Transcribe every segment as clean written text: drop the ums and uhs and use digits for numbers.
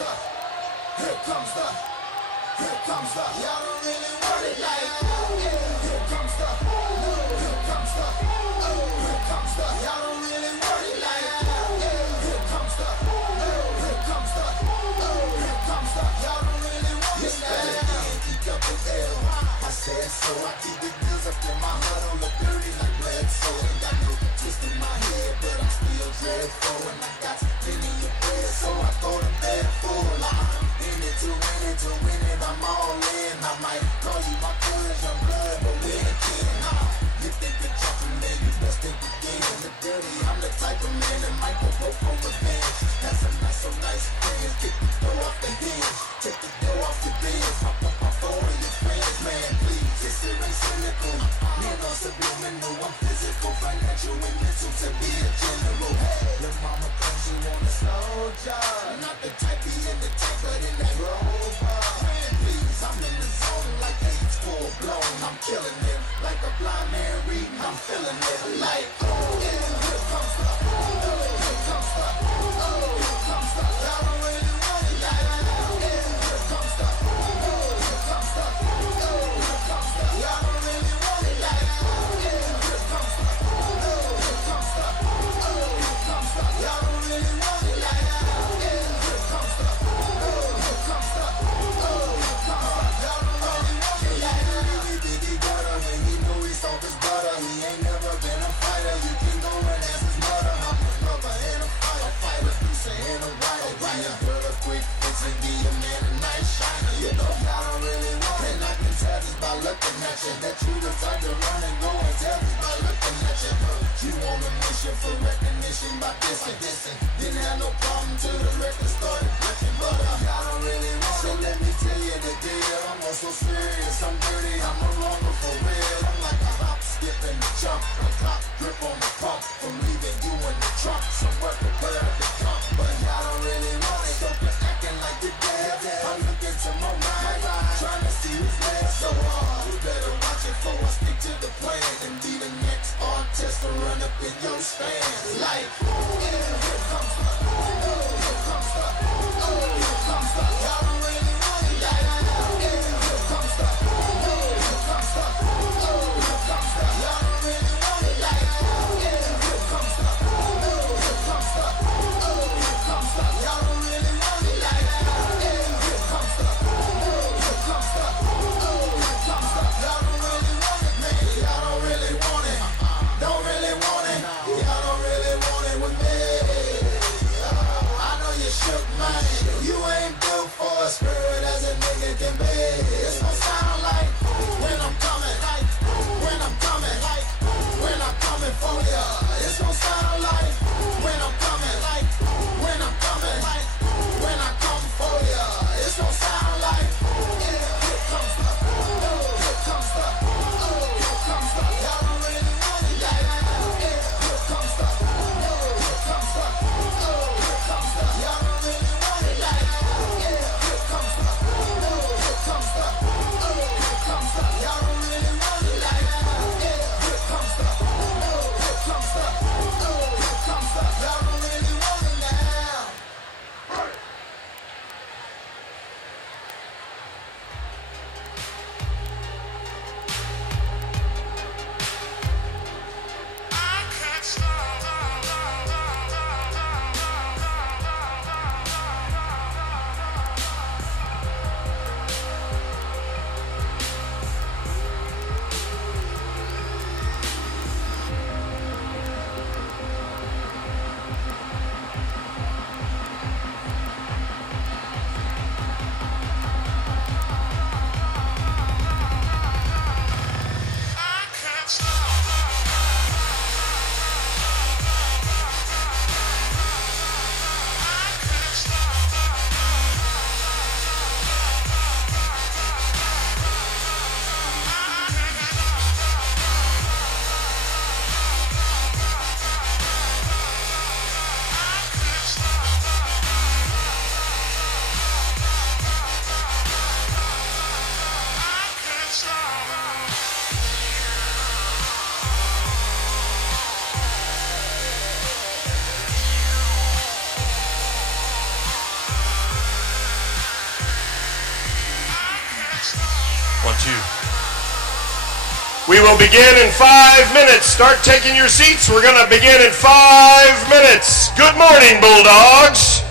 the, here comes the, y'all don't really want it like that. Here comes the, here comes the, here comes the, y'all don't really want it like that. Here comes the, here comes the, here comes the, y'all don't really want it like that. Keep up with L. I said so, I keep the bills up in my heart on the dirty like blood, so ain't got no twist in my head, but I'm still dreadful, and I got plenty of bread, so I go to bed full. In it to win it, I'm all in. I might call you my cuz, young blood, but we ain't kidding. You think you're jumping, man, you best think again. The dirty, I'm the type of man that might go broke for revenge. Have some not so nice friends, kick the door off the hinge, take the door off your beds, pop up my phone and your friends, man, please. This shit ain't cynical, men on subliminal, I'm physical, financial, and mental to be a general. Hey, your mama claims she want a slow job, not the type be in the tank, but in that robot. Man, please, I'm in the zone like AIDS full blown, I'm killing it, like a blind man reading, I'm feeling it, like, here comes the, here comes the, here comes the, y'all don't really want it like that. Here comes the, here comes the, here comes the, y'all don't really want it like that. Here comes the, here comes the, here comes the, y'all don't really want it like that. Here comes the, here comes the, here comes the, y'all don't really want it like that. He got her when he knew he sold his butter. He ain't never been a fighter. You can go and ask his mother. I'm a lover and a fighter. You saying a writer. Give your girl a quick fix and give your man a nice shiner. You know y'all don't really want it. And I can tell just by looking at you that you the type to run and go and tell just by looking at you. You want a mission for recognition by dissing. Didn't have no problem till the record started looking. But y'all don't really want it. So let me tell you the deal. I'm not so serious, I'm dirty, I'm no longer for real. I'm like a hop, skip and a jump, a clock grip on the pump, from leaving you in the trunk. Somewhere prepared to come, but y'all don't really want it. So you're acting like you're dead. I'm looking to my right, trying to see who's next. So you better watch it for I stick to the plan and be the next artist to run up in your stands. Like, here comes the, here comes the, here comes the, y'all don't really want it like that. Here comes the, here comes the, here comes the, y'all don't really want it like that. Here comes the, here comes the, here comes the, y'all don't really want it like that. Here comes the, here comes the, here comes the, y'all don't really want it, man. Y'all don't really want it, don't really want it. Y'all don't really want it with me. I know you shook, man. You ain't built for a spirit as a nigga can be. It's gon' sound like when I'm coming, like when I'm coming, like when I'm coming for ya. It's gon' sound like when I'm coming, like when I'm coming, like when I come for ya. It's gon' sound like here comes the, here comes the, here comes the. Y'all don't really want it like that. Here comes the, here comes the, here comes the. Y'all don't really want it like that. Here comes the, here comes the, here comes the. Y'all don't really want it like that. Here comes the, here comes the, here We will begin in 5 minutes. Start taking your seats. We're going to begin in 5 minutes. Good morning, Bulldogs.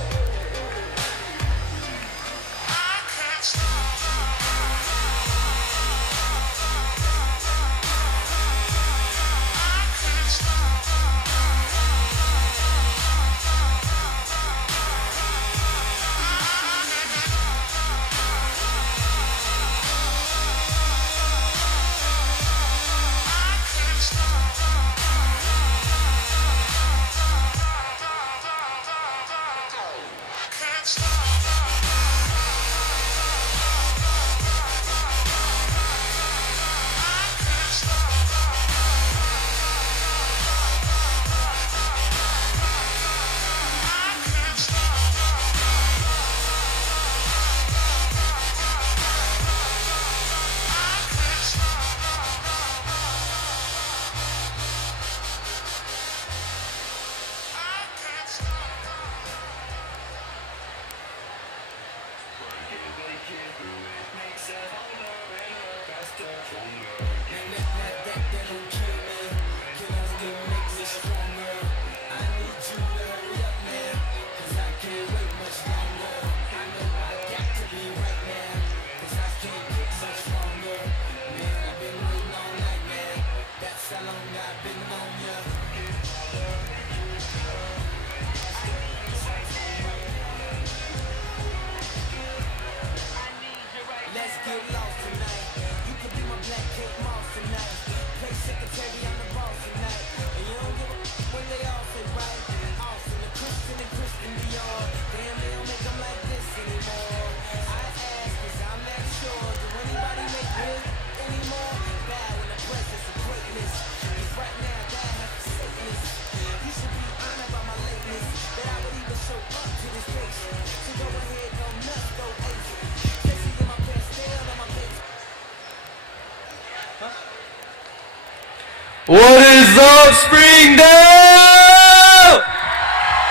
What is up, Springdale?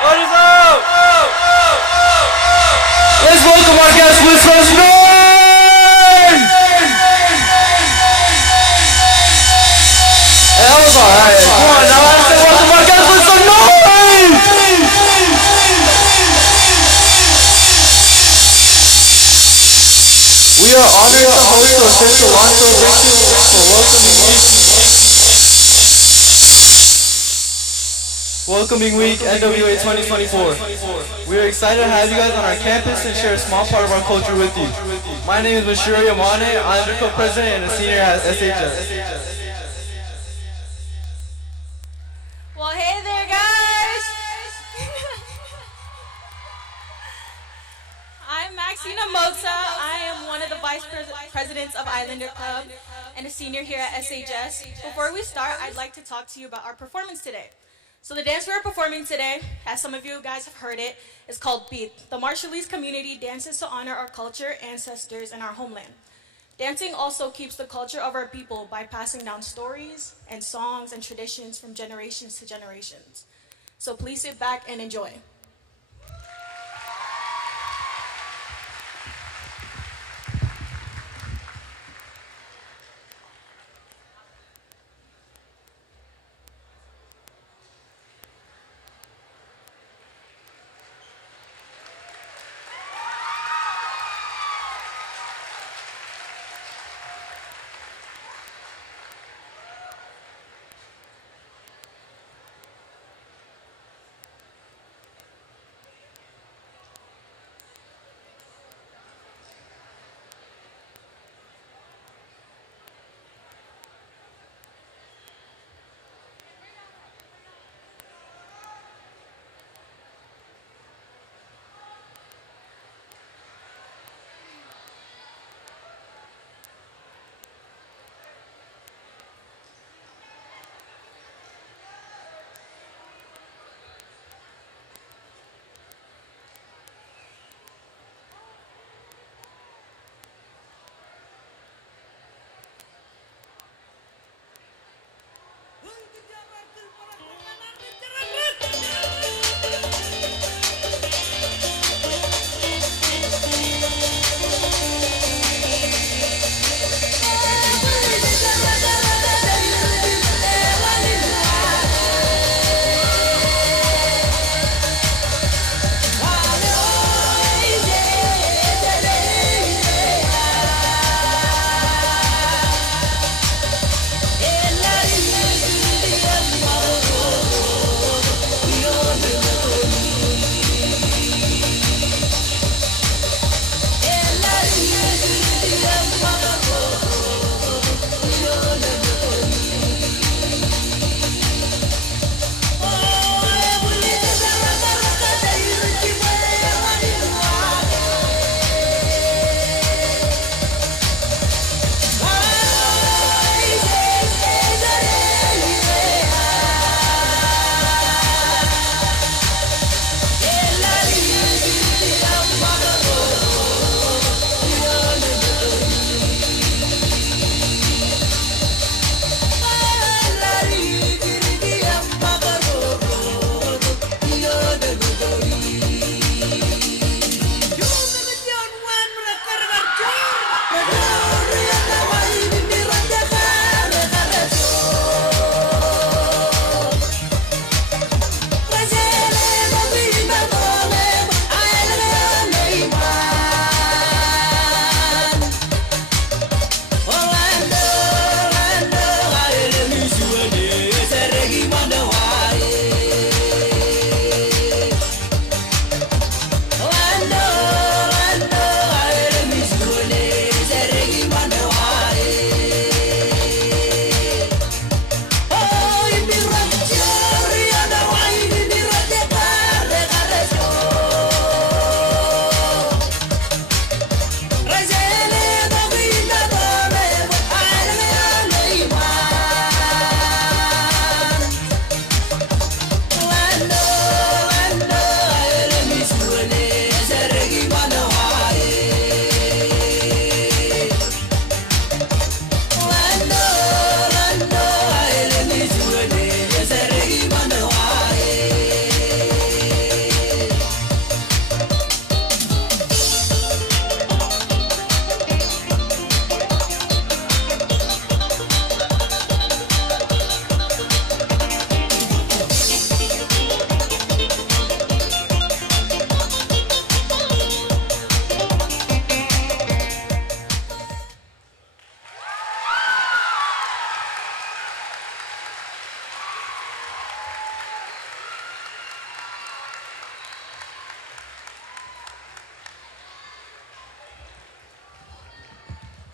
What is up? Let's welcome our guests with some noise! Hey, that was alright. Come on, now I say welcome our guests with some noise! We are honored to host the official launch celebration for Welcoming Week NWA 2024. We are excited to have you guys on our campus and share a small part of our culture with you. My name is Mashiro Yamane. I'm the co-president and a senior at SHS. Well, hey there, guys. I'm Maxina Moza. I am one of the vice presidents of Islander Club and a senior here at SHS. Before we start, I'd like to talk to you about our performance today. So the dance we're performing today, as some of you guys have heard it, is called Beat. The Marshallese community dances to honor our culture, ancestors, and our homeland. Dancing also keeps the culture of our people by passing down stories and songs and traditions from generations to generations. So please sit back and enjoy.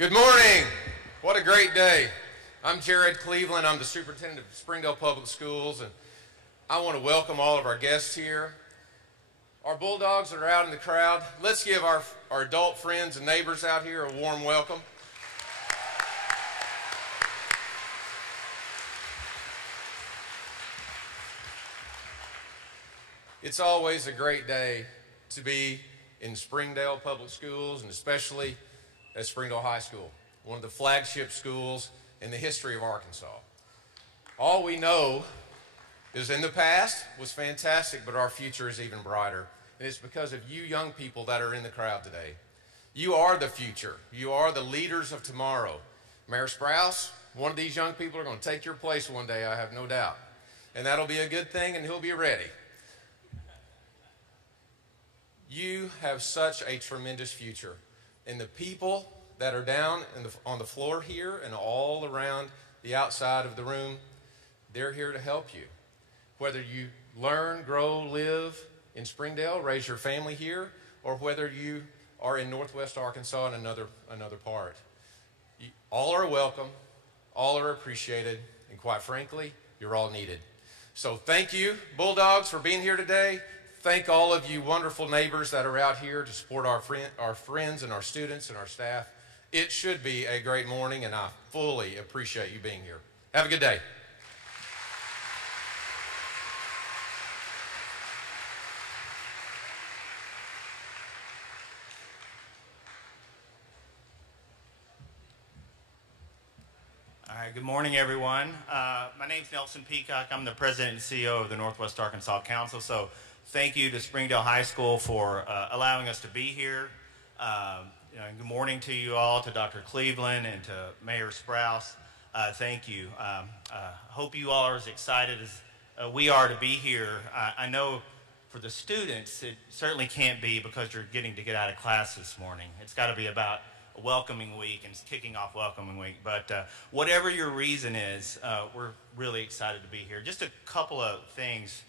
Good morning. What a great day. I'm Jared Cleveland. I'm the superintendent of Springdale Public Schools, and I want to welcome all of our guests here. Our Bulldogs that are out in the crowd, let's give our adult friends and neighbors out here a warm welcome. It's always a great day to be in Springdale Public Schools, and especially at Springdale High School, one of the flagship schools in the history of Arkansas. All we know is in the past was fantastic, but our future is even brighter. And it's because of you young people that are in the crowd today. You are the future. You are the leaders of tomorrow. Mayor Sprouse, one of these young people are going to take your place one day, I have no doubt. And that'll be a good thing, and he'll be ready. You have such a tremendous future. And the people that are down on the floor here and all around the outside of the room, they're here to help you. Whether you learn, grow, live in Springdale, raise your family here, or whether you are in Northwest Arkansas in another part. All are welcome, all are appreciated, and quite frankly, you're all needed. So thank you, Bulldogs, for being here today. Thank all of you wonderful neighbors that are out here to support our friends and our students and our staff. It should be a great morning, and I fully appreciate you being here. Have a good day. All right, good morning, everyone. My name's Nelson Peacock. I'm the president and CEO of the Northwest Arkansas Council. So thank you to Springdale High School for allowing us to be here. Good morning to you all, to Dr. Cleveland and to Mayor Sprouse. Thank you. Hope you all are as excited as we are to be here. I know for the students, it certainly can't be because you're getting to get out of class this morning. It's got to be about a welcoming week and kicking off welcoming week. But whatever your reason is, we're really excited to be here. Just a couple of things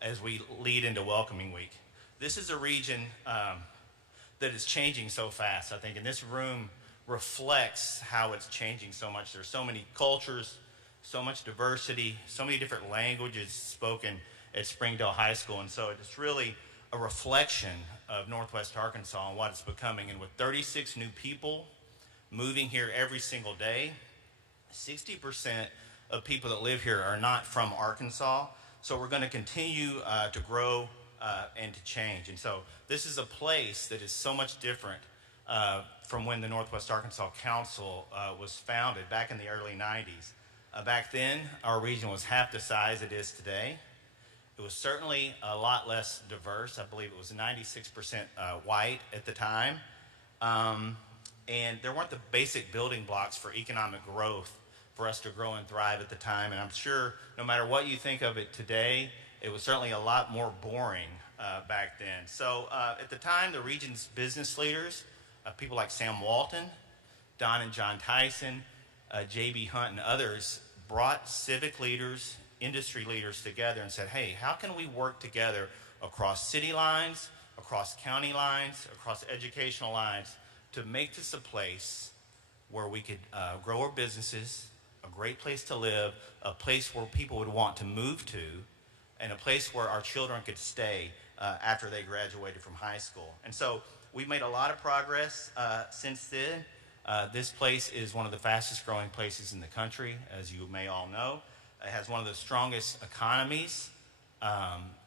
as we lead into welcoming week. This is a region that is changing so fast, I think, and this room reflects how it's changing so much. There's so many cultures, so much diversity, so many different languages spoken at Springdale High School, and so it's really a reflection of Northwest Arkansas and what it's becoming. And with 36 new people moving here every single day, 60% of people that live here are not from Arkansas. So we're going to continue to grow and to change. And so this is a place that is so much different from when the Northwest Arkansas Council was founded back in the early 90s. Back then, our region was half the size it is today. It was certainly a lot less diverse. I believe it was 96% white at the time. And there weren't the basic building blocks for economic growth for us to grow and thrive at the time. And I'm sure no matter what you think of it today, it was certainly a lot more boring back then. So at the time, the region's business leaders, people like Sam Walton, Don and John Tyson, J.B. Hunt, and others, brought civic leaders, industry leaders together and said, hey, how can we work together across city lines, across county lines, across educational lines to make this a place where we could grow our businesses, a great place to live, a place where people would want to move to, and a place where our children could stay after they graduated from high school. And so we've made a lot of progress since then. This place is one of the fastest growing places in the country, as you may all know. It has one of the strongest economies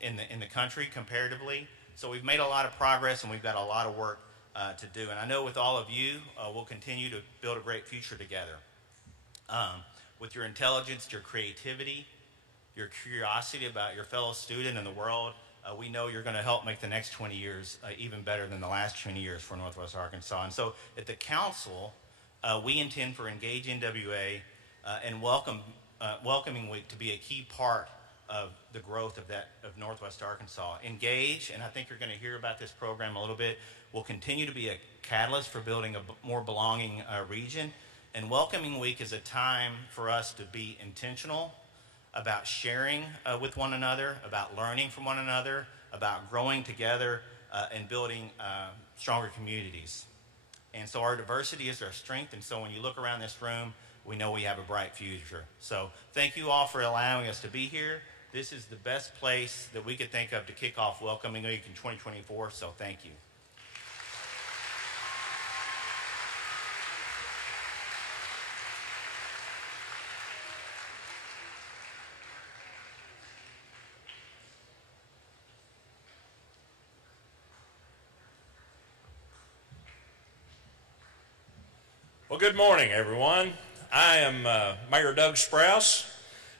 in the country comparatively. So we've made a lot of progress, and we've got a lot of work to do. And I know with all of you, we'll continue to build a great future together. With your intelligence, your creativity, your curiosity about your fellow student and the world, we know you're going to help make the next 20 years even better than the last 20 years for Northwest Arkansas. And so at the council, we intend for Engage NWA and Welcoming Week to be a key part of the growth of Northwest Arkansas. Engage, and I think you're going to hear about this program a little bit, will continue to be a catalyst for building a more belonging region. And Welcoming Week is a time for us to be intentional about sharing with one another, about learning from one another, about growing together and building stronger communities. And so our diversity is our strength, and so when you look around this room, we know we have a bright future. So thank you all for allowing us to be here. This is the best place that we could think of to kick off Welcoming Week in 2024, so thank you. Well, good morning, everyone. I am Mayor Doug Sprouse,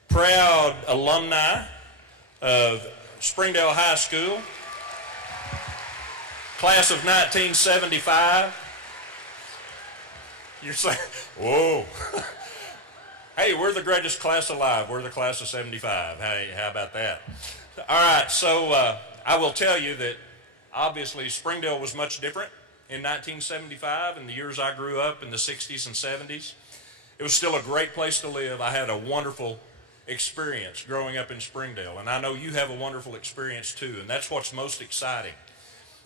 proud alumni of Springdale High School, class of 1975. You're saying, whoa. Hey, we're the greatest class alive. We're the class of 75. Hey, how about that? All right, so I will tell you that obviously Springdale was much different in 1975 and the years I grew up in the 60s and 70s. It was still a great place to live. I had a wonderful experience growing up in Springdale, and I know you have a wonderful experience too, and that's what's most exciting,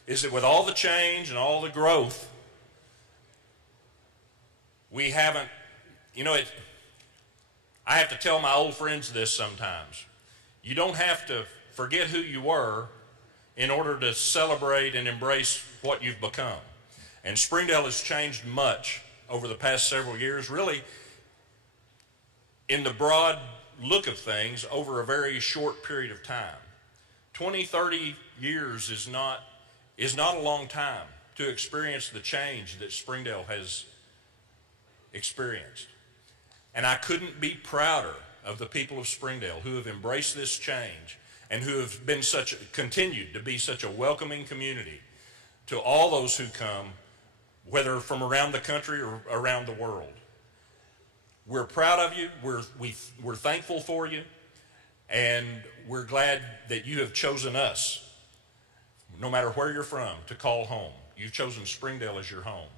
is that with all the change and all the growth, we haven't, you know, I have to tell my old friends this sometimes. You don't have to forget who you were in order to celebrate and embrace what you've become. And Springdale has changed much over the past several years, really in the broad look of things over a very short period of time. 20, 30 years is not a long time to experience the change that Springdale has experienced. And I couldn't be prouder of the people of Springdale who have embraced this change and who have been continued to be such a welcoming community to all those who come, whether from around the country or around the world. We're proud of you, we're thankful for you, and we're glad that you have chosen us, no matter where you're from, to call home. You've chosen Springdale as your home.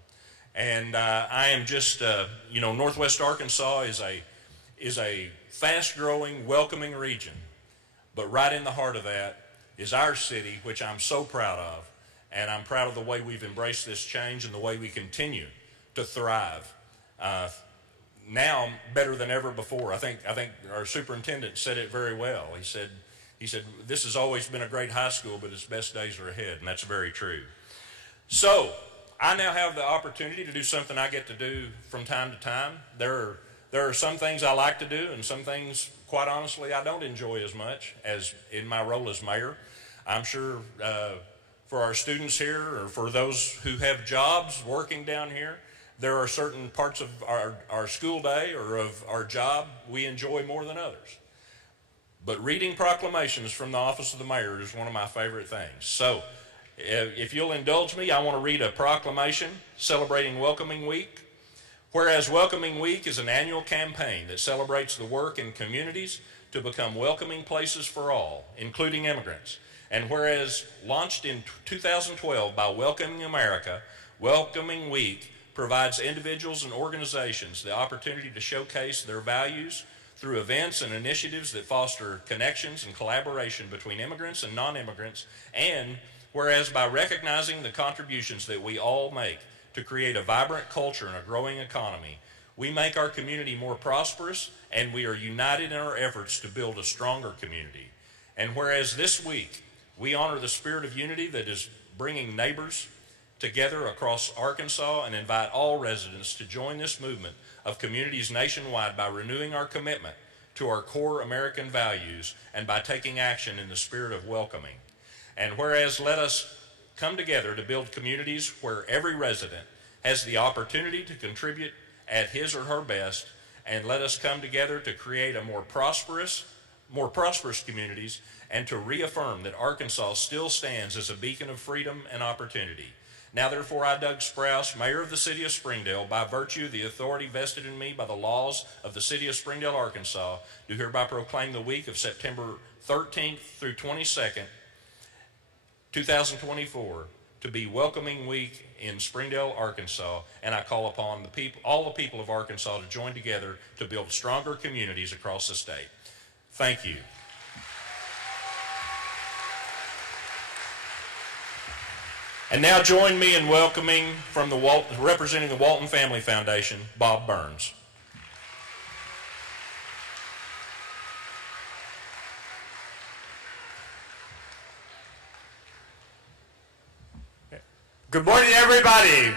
And I am just, Northwest Arkansas is a fast-growing, welcoming region, but right in the heart of that is our city, which I'm so proud of. And I'm proud of the way we've embraced this change and the way we continue to thrive. Now better than ever before. I think our superintendent said it very well. He said this has always been a great high school, but its best days are ahead, and that's very true. So I now have the opportunity to do something I get to do from time to time. There are some things I like to do, and some things, quite honestly, I don't enjoy as much as in my role as mayor. I'm sure for our students here, or for those who have jobs working down here, there are certain parts of our school day or of our job we enjoy more than others. But reading proclamations from the office of the mayor is one of my favorite things. So if you'll indulge me, I want to read a proclamation celebrating Welcoming Week. Whereas Welcoming Week is an annual campaign that celebrates the work in communities to become welcoming places for all, including immigrants. And whereas launched in 2012 by Welcoming America, Welcoming Week provides individuals and organizations the opportunity to showcase their values through events and initiatives that foster connections and collaboration between immigrants and non-immigrants. And whereas by recognizing the contributions that we all make to create a vibrant culture and a growing economy, we make our community more prosperous, and we are united in our efforts to build a stronger community. And whereas this week, we honor the spirit of unity that is bringing neighbors together across Arkansas and invite all residents to join this movement of communities nationwide by renewing our commitment to our core American values and by taking action in the spirit of welcoming. And whereas let us come together to build communities where every resident has the opportunity to contribute at his or her best, and let us come together to create a more prosperous communities, and to reaffirm that Arkansas still stands as a beacon of freedom and opportunity. Now therefore I, Doug Sprouse, Mayor of the City of Springdale, by virtue of the authority vested in me by the laws of the City of Springdale, Arkansas, do hereby proclaim the week of September 13th through 22nd, 2024, to be Welcoming Week in Springdale, Arkansas, and I call upon all the people of Arkansas to join together to build stronger communities across the state. Thank you. And now join me in welcoming from representing the Walton Family Foundation, Bob Burns. Good morning, everybody.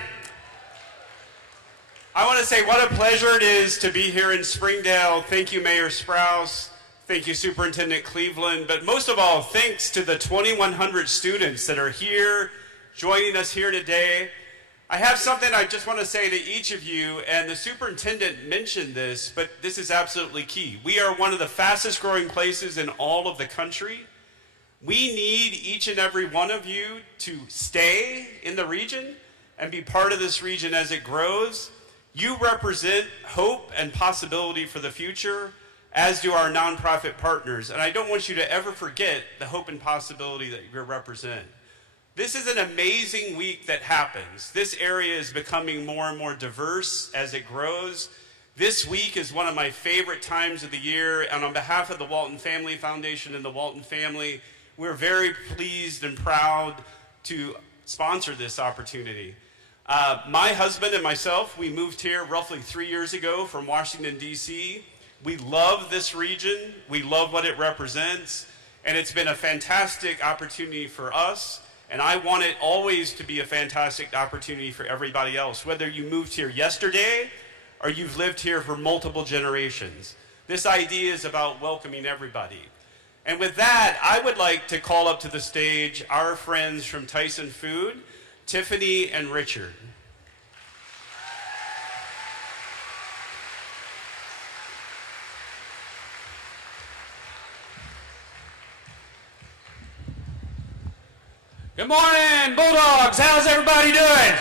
I want to say what a pleasure it is to be here in Springdale. Thank you, Mayor Sprouse. Thank you, Superintendent Cleveland. But most of all, thanks to the 2,100 students that are here, joining us here today. I have something I just want to say to each of you, and the superintendent mentioned this, but this is absolutely key. We are one of the fastest growing places in all of the country. We need each and every one of you to stay in the region and be part of this region as it grows. You represent hope and possibility for the future, as do our nonprofit partners. And I don't want you to ever forget the hope and possibility that you represent. This is an amazing week that happens. This area is becoming more and more diverse as it grows. This week is one of my favorite times of the year, and on behalf of the Walton Family Foundation and the Walton family, we're very pleased and proud to sponsor this opportunity. My husband and myself, we moved here roughly 3 years ago from Washington, D.C. We love this region. We love what it represents, and it's been a fantastic opportunity for us. And I want it always to be a fantastic opportunity for everybody else, whether you moved here yesterday or you've lived here for multiple generations. This idea is about welcoming everybody. And with that, I would like to call up to the stage our friends from Tyson Food, Tiffany and Richard. Good morning, Bulldogs. How's everybody doing?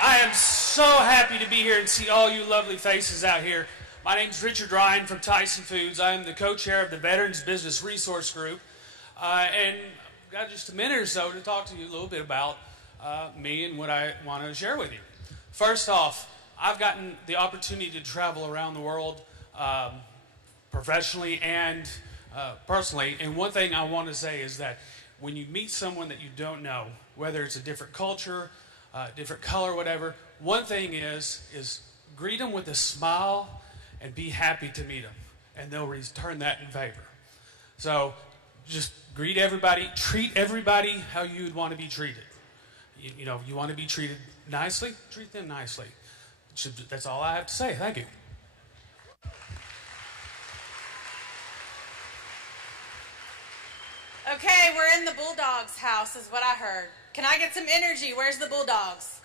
I am so happy to be here and see all you lovely faces out here. My name's Richard Ryan from Tyson Foods. I am the co-chair of the Veterans Business Resource Group. And I've got just a minute or so to talk to you a little bit about me and what I want to share with you. First off, I've gotten the opportunity to travel around the world professionally and personally. And one thing I want to say is that when you meet someone that you don't know, whether it's a different culture, different color, whatever, one thing is greet them with a smile and be happy to meet them, and they'll return that in favor. So just greet everybody, treat everybody how you would want to be treated. You know, you want to be treated nicely, treat them nicely. That's all I have to say. Thank you. Okay, we're in the Bulldogs' house is what I heard. Can I get some energy? Where's the Bulldogs?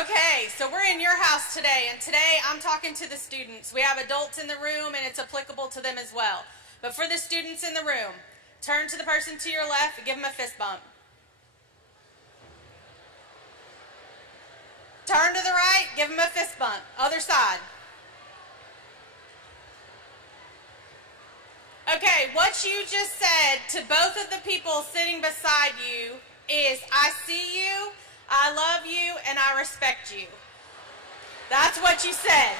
Okay, so we're in your house today, and today I'm talking to the students. We have adults in the room, and it's applicable to them as well. But for the students in the room, turn to the person to your left and give them a fist bump. Turn to the right, give them a fist bump. Other side. Okay, what you just said to both of the people sitting beside you is, I see you, I love you, and I respect you. That's what you said.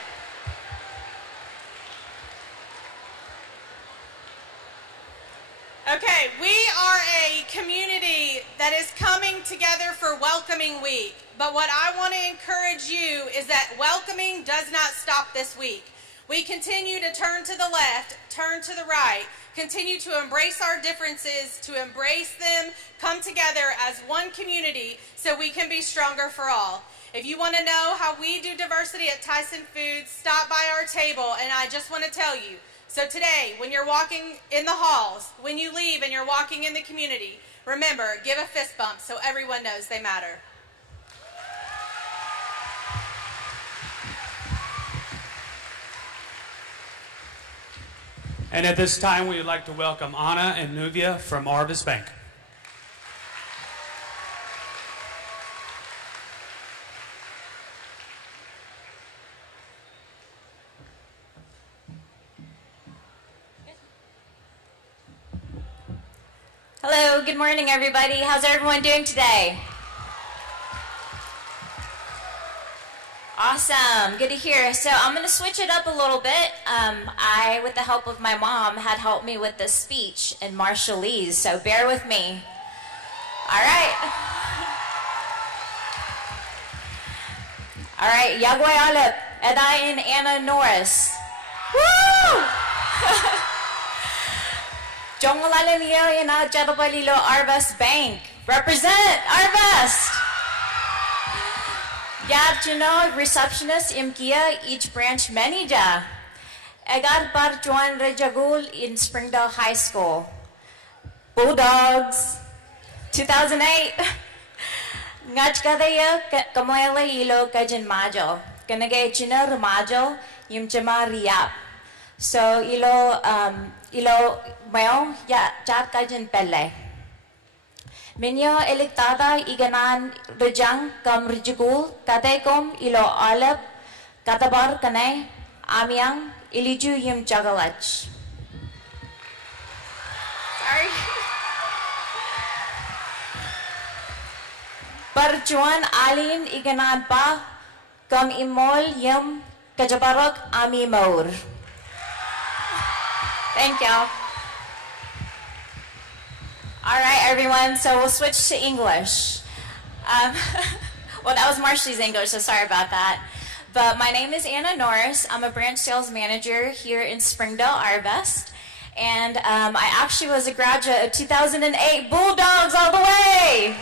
Okay, we are a community that is coming together for Welcoming Week. But what I want to encourage you is that welcoming does not stop this week. We continue to turn to the left, turn to the right, continue to embrace our differences, to embrace them, come together as one community so we can be stronger for all. If you want to know how we do diversity at Tyson Foods, stop by our table, and I just want to tell you. So today, when you're walking in the halls, when you leave and you're walking in the community, remember, give a fist bump so everyone knows they matter. And at this time, we would like to welcome Anna and Nuvia from Arvis Bank. Hello, good morning, everybody. How's everyone doing today? Awesome. Good to hear. So I'm going to switch it up a little bit. I, with the help of my mom, had helped me with this speech in Marshallese, so bear with me. All right. All right. Yagway Alep, Edain Anna Norris. Woo! Jongalalaniyo Yana Jadabalilo Arvest Bank. Represent Arvest. Yab Jino, receptionist Imkia, each branch manager. Egar Bar Juan Rejagul in Springdale High School. Bulldogs, 2008. Ngach kadaya kamoela ilo kajan majo. Kanagay chino rumajo yung chama riap. So ilo mayo ya chat kajan pele. Minyo electada iganan rejang kam rejagul katekom ilo alap katabar kanay amyang iliju yung jagalach. Sorry. Barjuan alin iganan pa kam imol yung kajabarok ami maur. Thank you. All right, everyone, so we'll switch to English. Well, that was Marshall's English, so sorry about that. But my name is Anna Norris. I'm a branch sales manager here in Springdale, Arvest. And I actually was a graduate of 2008 Bulldogs all the way.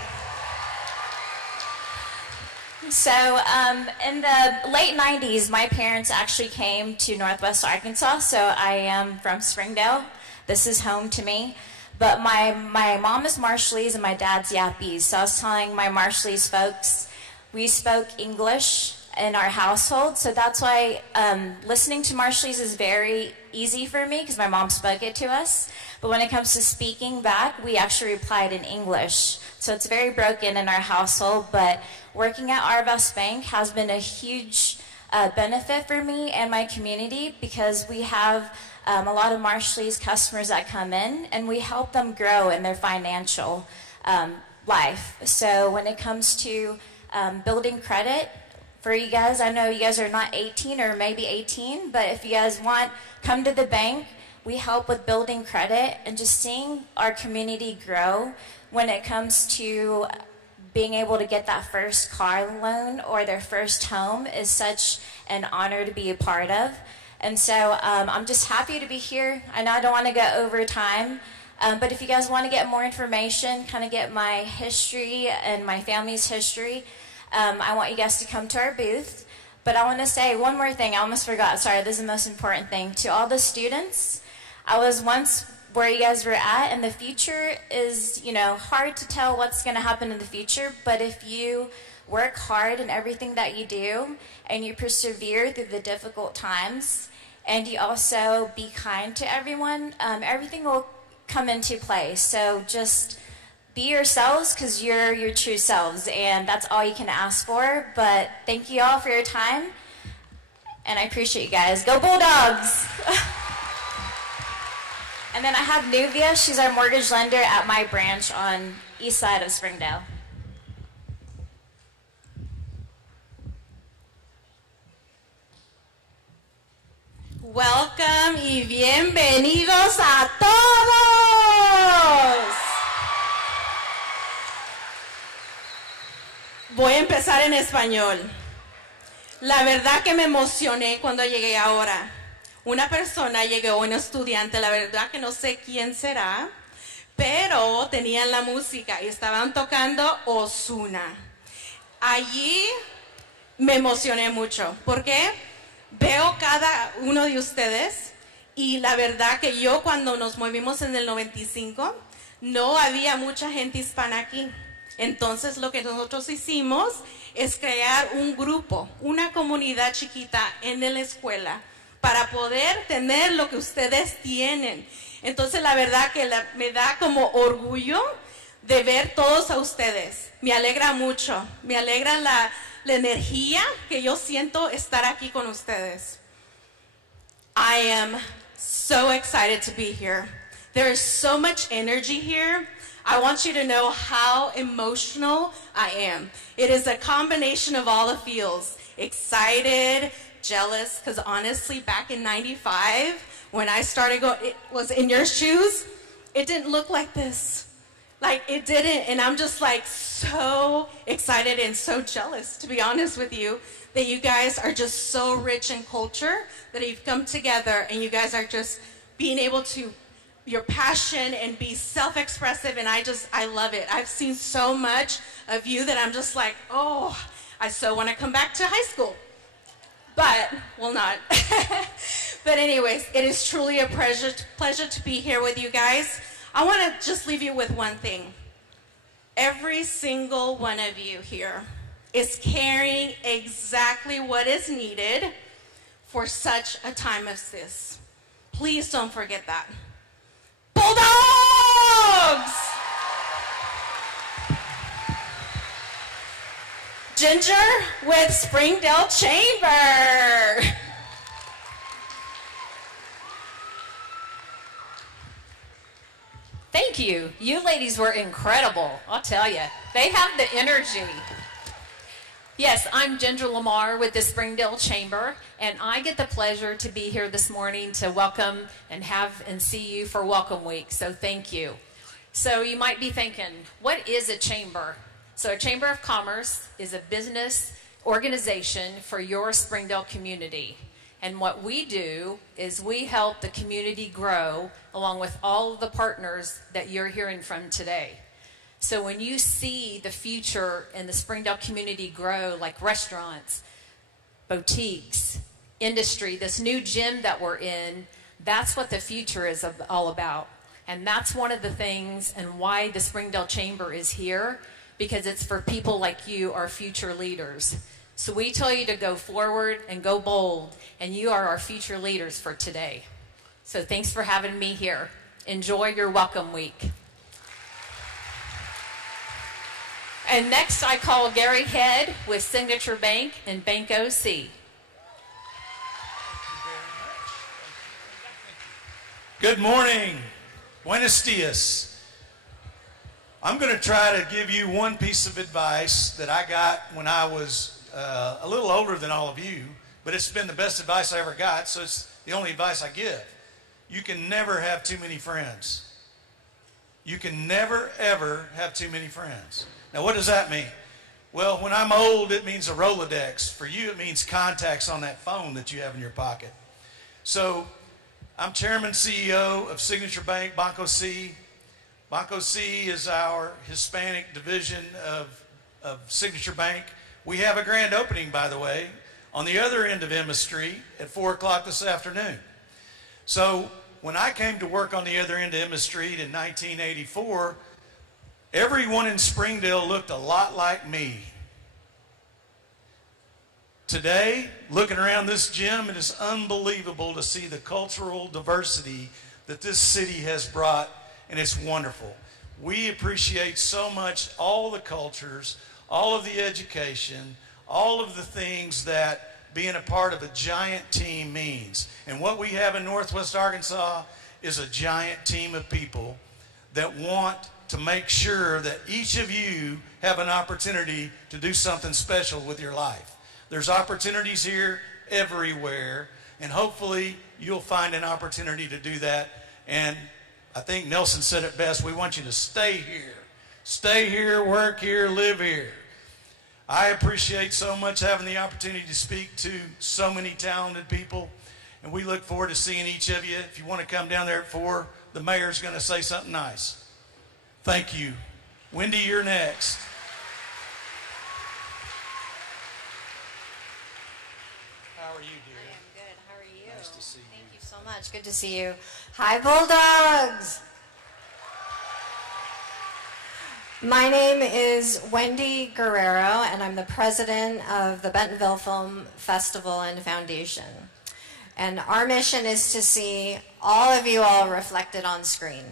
So in the late 90s, my parents actually came to Northwest Arkansas, so I am from Springdale. This is home to me. But my mom is Marshallese and my dad's Yapese. So I was telling my Marshallese folks, we spoke English in our household. So that's why listening to Marshallese is very easy for me because my mom spoke it to us. But when it comes to speaking back, we actually replied in English. So it's very broken in our household. But working at Arvest Bank has been a huge benefit for me and my community because we have a lot of Marshallese customers that come in, and we help them grow in their financial life. So when it comes to building credit for you guys, I know you guys are not 18 or maybe 18, but if you guys want, come to the bank. We help with building credit and just seeing our community grow when it comes to being able to get that first car loan or their first home is such an honor to be a part of. And so I'm just happy to be here. I know I don't want to go over time, but if you guys want to get more information, kind of get my history and my family's history, I want you guys to come to our booth. But I want to say one more thing. I almost forgot. Sorry, this is the most important thing. To all the students, I was once where you guys were at, and the future is, hard to tell what's going to happen in the future, but if you work hard in everything that you do, and you persevere through the difficult times, and you also be kind to everyone, everything will come into place. So just be yourselves, because you're your true selves, and that's all you can ask for. But thank you all for your time, and I appreciate you guys. Go Bulldogs! And then I have Nuvia. She's our mortgage lender at my branch on east side of Springdale. Welcome y bienvenidos a todos. Voy a empezar en español. La verdad que me emocioné cuando llegué ahora. Una persona llegó, un estudiante, la verdad que no sé quién será, pero tenían la música y estaban tocando Ozuna. Allí me emocioné mucho, porque veo cada uno de ustedes y la verdad que yo cuando nos movimos en el 95 no había mucha gente hispana aquí. Entonces lo que nosotros hicimos es crear un grupo, una comunidad chiquita en la escuela para poder tener lo que ustedes tienen. Entonces la verdad que me da como orgullo de ver todos a ustedes. Me alegra mucho, me alegra la energía que yo siento estar aquí con ustedes. I am so excited to be here. There is so much energy here. I want you to know how emotional I am. It is a combination of all the feels. excited, jealous, because honestly, back in '95, when I started going, it was in your shoes, it didn't look like this. Like, it didn't, and I'm just like so excited and so jealous, to be honest with you, that you guys are just so rich in culture, that you've come together and you guys are just being able to, your passion and be self-expressive, and I love it. I've seen so much of you that I'm just like, oh, I so want to come back to high school. But, well, not. But anyways, it is truly a pleasure to be here with you guys. I want to just leave you with one thing. Every single one of you here is carrying exactly what is needed for such a time as this. Please don't forget that. Bulldogs! Ginger with Springdale Chamber. Thank you. You ladies were incredible, I'll tell you. They have the energy. Yes, I'm Ginger Lamar with the Springdale Chamber, and I get the pleasure to be here this morning to welcome and see you for Welcome Week, so thank you. So you might be thinking, what is a chamber? So a Chamber of Commerce is a business organization for your Springdale community. And what we do is we help the community grow along with all of the partners that you're hearing from today. So when you see the future in the Springdale community grow, like restaurants, boutiques, industry, this new gym that we're in, that's what the future is all about. And that's one of the things and why the Springdale Chamber is here, because it's for people like you, our future leaders. So we tell you to go forward and go bold, and you are our future leaders for today. So thanks for having me here. Enjoy your Welcome Week. And next I call Gary Head with Signature Bank and Bank OC. Good morning. Buenos dias. I'm going to try to give you one piece of advice that I got when I was a little older than all of you, but it's been the best advice I ever got, so it's the only advice I give. You can never have too many friends. You can never, ever have too many friends. Now, what does that mean? Well, when I'm old, it means a Rolodex. For you, it means contacts on that phone that you have in your pocket. So, I'm Chairman CEO of Signature Bank, Banco C. Banco C is our Hispanic division of Signature Bank. We have a grand opening, by the way, on the other end of Emma Street at 4 o'clock this afternoon. So when I came to work on the other end of Emma Street in 1984, everyone in Springdale looked a lot like me. Today, looking around this gym, it is unbelievable to see the cultural diversity that this city has brought, and it's wonderful. We appreciate so much all the cultures, all of the education, all of the things that being a part of a giant team means. And what we have in Northwest Arkansas is a giant team of people that want to make sure that each of you have an opportunity to do something special with your life. There's opportunities here everywhere, and hopefully you'll find an opportunity to do that. And I think Nelson said it best, we want you to stay here. Stay here, work here, live here. I appreciate so much having the opportunity to speak to so many talented people, and we look forward to seeing each of you. If you want to come down there at 4, the mayor's going to say something nice. Thank you. Wendy, you're next. How are you, dear? I am good. How are you? Nice to see you. Thank you so much. Good to see you. Hi, Bulldogs. My name is Wendy Guerrero, and I'm the president of the Bentonville Film Festival and Foundation. And our mission is to see all of you all reflected on screen.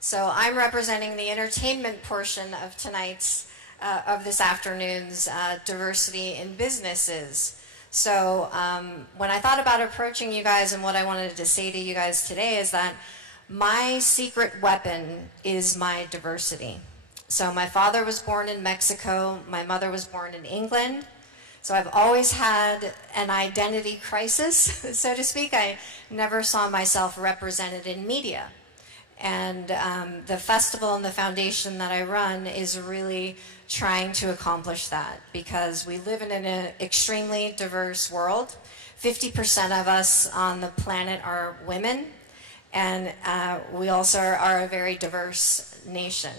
So I'm representing the entertainment portion of tonight's, of this afternoon's diversity in businesses. So when I thought about approaching you guys, and what I wanted to say to you guys today is that my secret weapon is my diversity. So my father was born in Mexico, my mother was born in England. So I've always had an identity crisis, so to speak. I never saw myself represented in media. And the festival and the foundation that I run is really trying to accomplish that, because we live in an extremely diverse world. 50% of us on the planet are women, and we also are a very diverse nation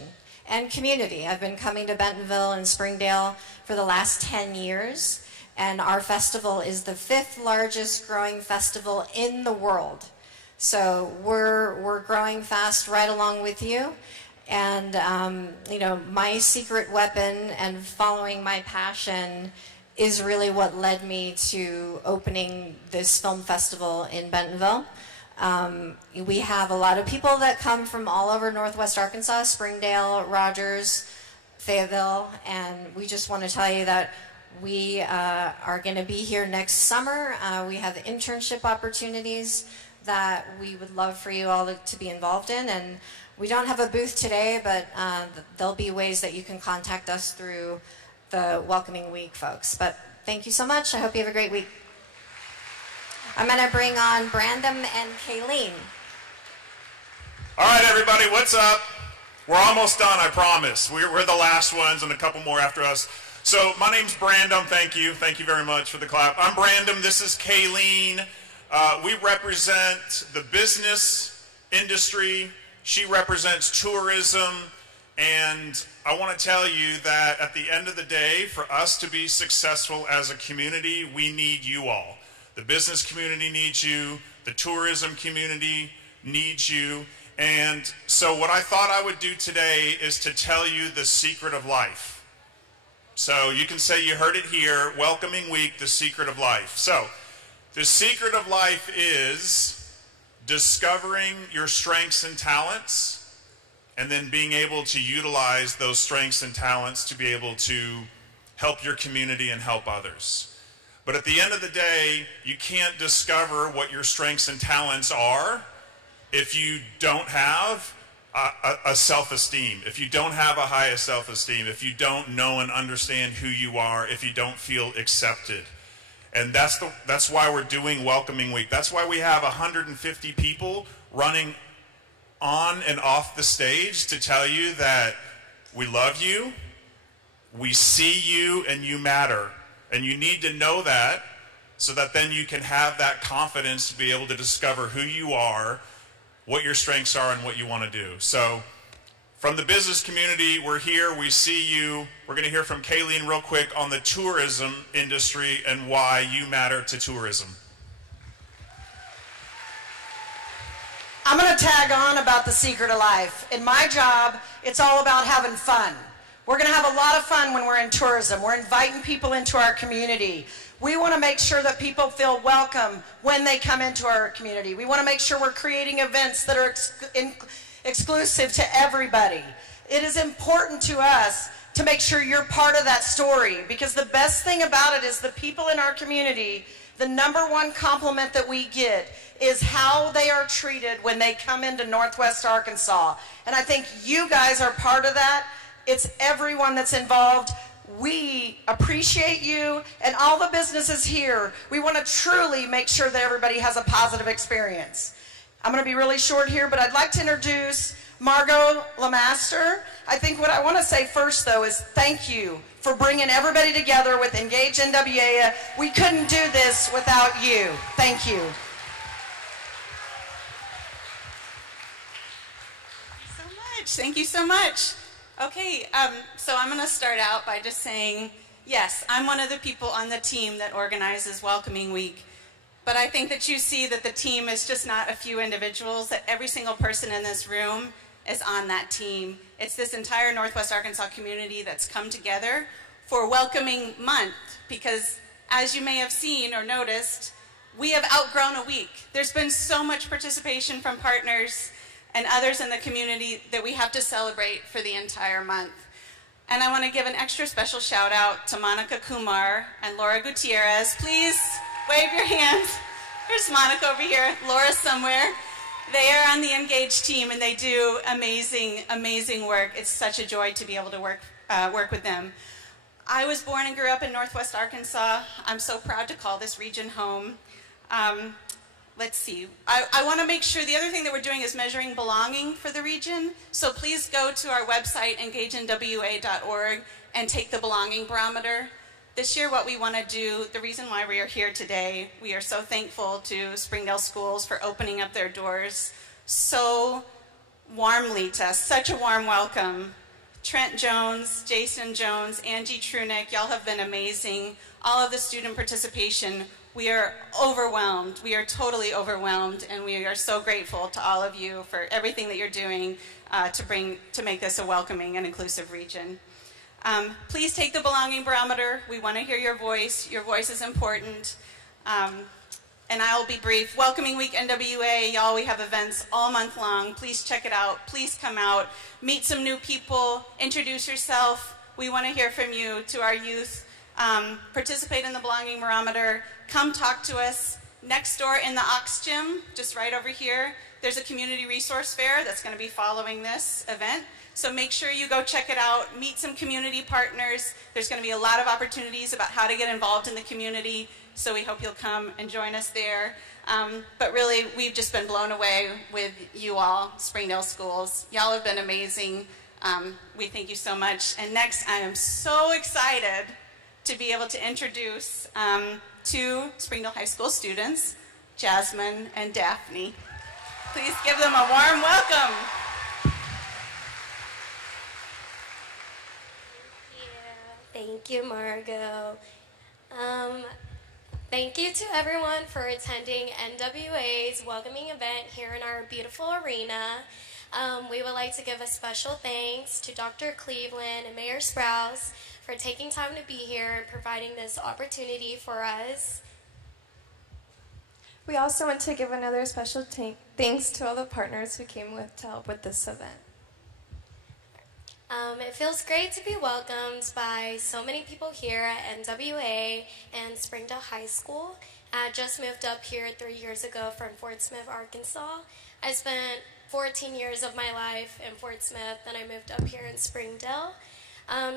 and community. I've been coming to Bentonville and Springdale for the last 10 years, and our festival is the 5th largest growing festival in the world. So we're growing fast right along with you. And, you know, my secret weapon and following my passion is really what led me to opening this film festival in Bentonville. We have a lot of people that come from all over Northwest Arkansas, Springdale, Rogers, Fayetteville, and we just want to tell you that we are going to be here next summer. We have internship opportunities that we would love for you all to be involved in, and we don't have a booth today, but there'll be ways that you can contact us through the Welcoming Week folks. But thank you so much. I hope you have a great week. I'm going to bring on Brandon and Kayleen. All right, everybody, what's up? We're almost done, I promise. We're the last ones and a couple more after us. So my name's Brandon. Thank you. Thank you very much for the clap. I'm Brandon. This is Kayleen. We represent the business industry. She represents tourism. And I want to tell you that at the end of the day, for us to be successful as a community, we need you all. The business community needs you. The tourism community needs you. And so what I thought I would do today is to tell you the secret of life. So you can say you heard it here, Welcoming Week, the secret of life. So the secret of life is discovering your strengths and talents, and then being able to utilize those strengths and talents to be able to help your community and help others. But at the end of the day, you can't discover what your strengths and talents are if you don't have a self-esteem, if you don't have a high self-esteem, if you don't know and understand who you are, if you don't feel accepted. And that's why we're doing Welcoming Week. That's why we have 150 people running on and off the stage to tell you that we love you, we see you, and you matter. And you need to know that so that then you can have that confidence to be able to discover who you are, what your strengths are, and what you want to do. So from the business community, we're here, we see you. We're going to hear from Kayleen real quick on the tourism industry and why you matter to tourism. I'm going to tag on about the secret of life. In my job, it's all about having fun. We're going to have a lot of fun when we're in tourism. We're inviting people into our community. We want to make sure that people feel welcome when they come into our community. We want to make sure we're creating events that are exclusive to everybody. It is important to us to make sure you're part of that story, because the best thing about it is the people in our community, the #1 compliment that we get is how they are treated when they come into Northwest Arkansas. And I think you guys are part of that. It's everyone that's involved. We appreciate you and all the businesses here. We want to truly make sure that everybody has a positive experience. I'm going to be really short here, but I'd like to introduce Margot Lemaster. I think what I want to say first, though, is thank you for bringing everybody together with Engage NWA. We couldn't do this without you. Thank you. Thank you so much. Okay, so I'm going to start out by just saying, yes, I'm one of the people on the team that organizes Welcoming Week. But I think that you see that the team is just not a few individuals, that every single person in this room is on that team. It's this entire Northwest Arkansas community that's come together for Welcoming Month, because as you may have seen or noticed, we have outgrown a week. There's been so much participation from partners and others in the community that we have to celebrate for the entire month. And I want to give an extra special shout out to Monica Kumar and Laura Gutierrez. Please wave your hands. There's Monica over here, Laura somewhere. They are on the Engage team and they do amazing, amazing work. It's such a joy to be able to work with them. I was born and grew up in Northwest Arkansas. I'm so proud to call this region home. Let's see. I want to make sure the other thing that we're doing is measuring belonging for the region. So please go to our website, engagenwa.org, and take the belonging barometer. This year, what we want to do, the reason why we are here today, we are so thankful to Springdale Schools for opening up their doors so warmly to us. Such a warm welcome. Trent Jones, Jason Jones, Angie Trunick, y'all have been amazing. All of the student participation, we are overwhelmed. We are totally overwhelmed, and we are so grateful to all of you for everything that you're doing to make this a welcoming and inclusive region. Please take the belonging barometer. We want to hear your voice. Your voice is important. And I'll be brief. Welcoming Week NWA, y'all, we have events all month long. Please check it out. Please come out. Meet some new people. Introduce yourself. We want to hear from you. To our youth, participate in the belonging barometer. Come talk to us. Next door in the Ox Gym, just right over here, there's a community resource fair that's going to be following this event. So make sure you go check it out, meet some community partners. There's going to be a lot of opportunities about how to get involved in the community, so we hope you'll come and join us there. But really, we've just been blown away with you all, Springdale Schools. Y'all have been amazing. We thank you so much. And next, I am so excited to be able to introduce two Springdale High School students, Jasmine and Daphne. Please give them a warm welcome. Thank you, Margot. Thank you to everyone for attending NWA's welcoming event here in our beautiful arena. We would like to give a special thanks to Dr. Cleveland and Mayor Sprouse for taking time to be here and providing this opportunity for us. We also want to give another special thanks to all the partners who came to help with this event. It feels great to be welcomed by so many people here at NWA and Springdale High School. I just moved up here 3 years ago from Fort Smith, Arkansas. I spent 14 years of my life in Fort Smith, then I moved up here in Springdale.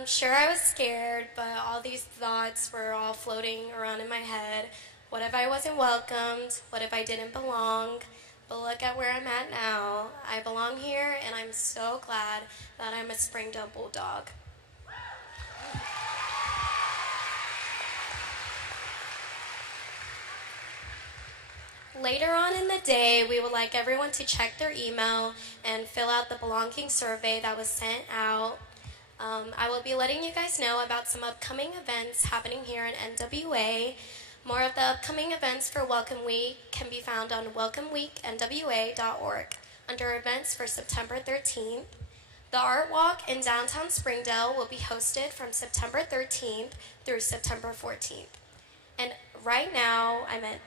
Sure, I was scared, but all these thoughts were all floating around in my head. What if I wasn't welcomed? What if I didn't belong? But look at where I'm at now. I belong here, and I'm so glad that I'm a Springdale Bulldog. Later on in the day, we would like everyone to check their email and fill out the belonging survey that was sent out. I will be letting you guys know about some upcoming events happening here in NWA. More of the upcoming events for Welcome Week can be found on welcomeweeknwa.org under events for September 13th. The Art Walk in downtown Springdale will be hosted from September 13th through September 14th. And right now,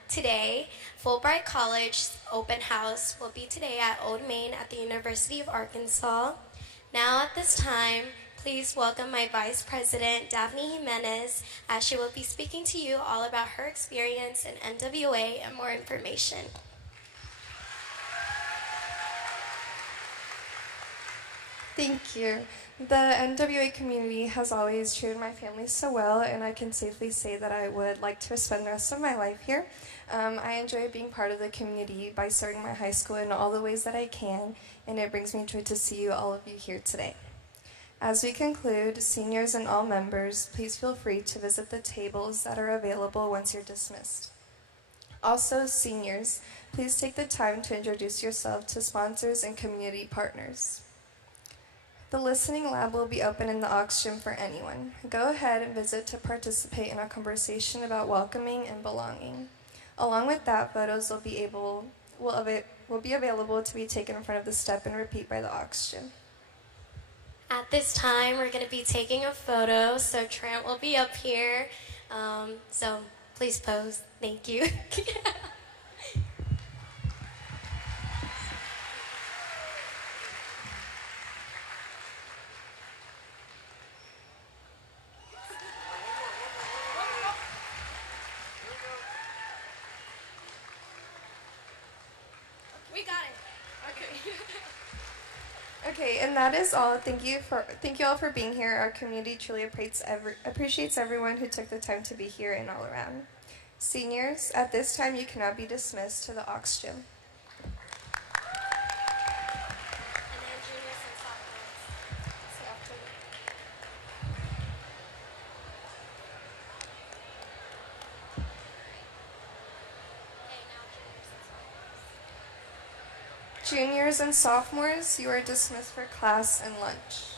today, Fulbright College open house will be today at Old Main at the University of Arkansas. Now at this time, please welcome my Vice President, Daphne Jimenez, as she will be speaking to you all about her experience in NWA and more information. Thank you. The NWA community has always treated my family so well, and I can safely say that I would like to spend the rest of my life here. I enjoy being part of the community by serving my high school in all the ways that I can, and it brings me joy to see all of you here today. As we conclude, seniors and all members, please feel free to visit the tables that are available once you're dismissed. Also, seniors, please take the time to introduce yourself to sponsors and community partners. The listening lab will be open in the Aux Gym for anyone. Go ahead and visit to participate in a conversation about welcoming and belonging. Along with that, photos will be available to be taken in front of the step and repeat by the Aux Gym. At this time, we're going to be taking a photo, so Trent will be up here. So please pose. Thank you. We got it. Okay. Okay, and that is all. Thank you all for being here. Our community truly appreciates everyone who took the time to be here and all around. Seniors, at this time you cannot be dismissed to the aux gym. Juniors and sophomores, you are dismissed for class and lunch.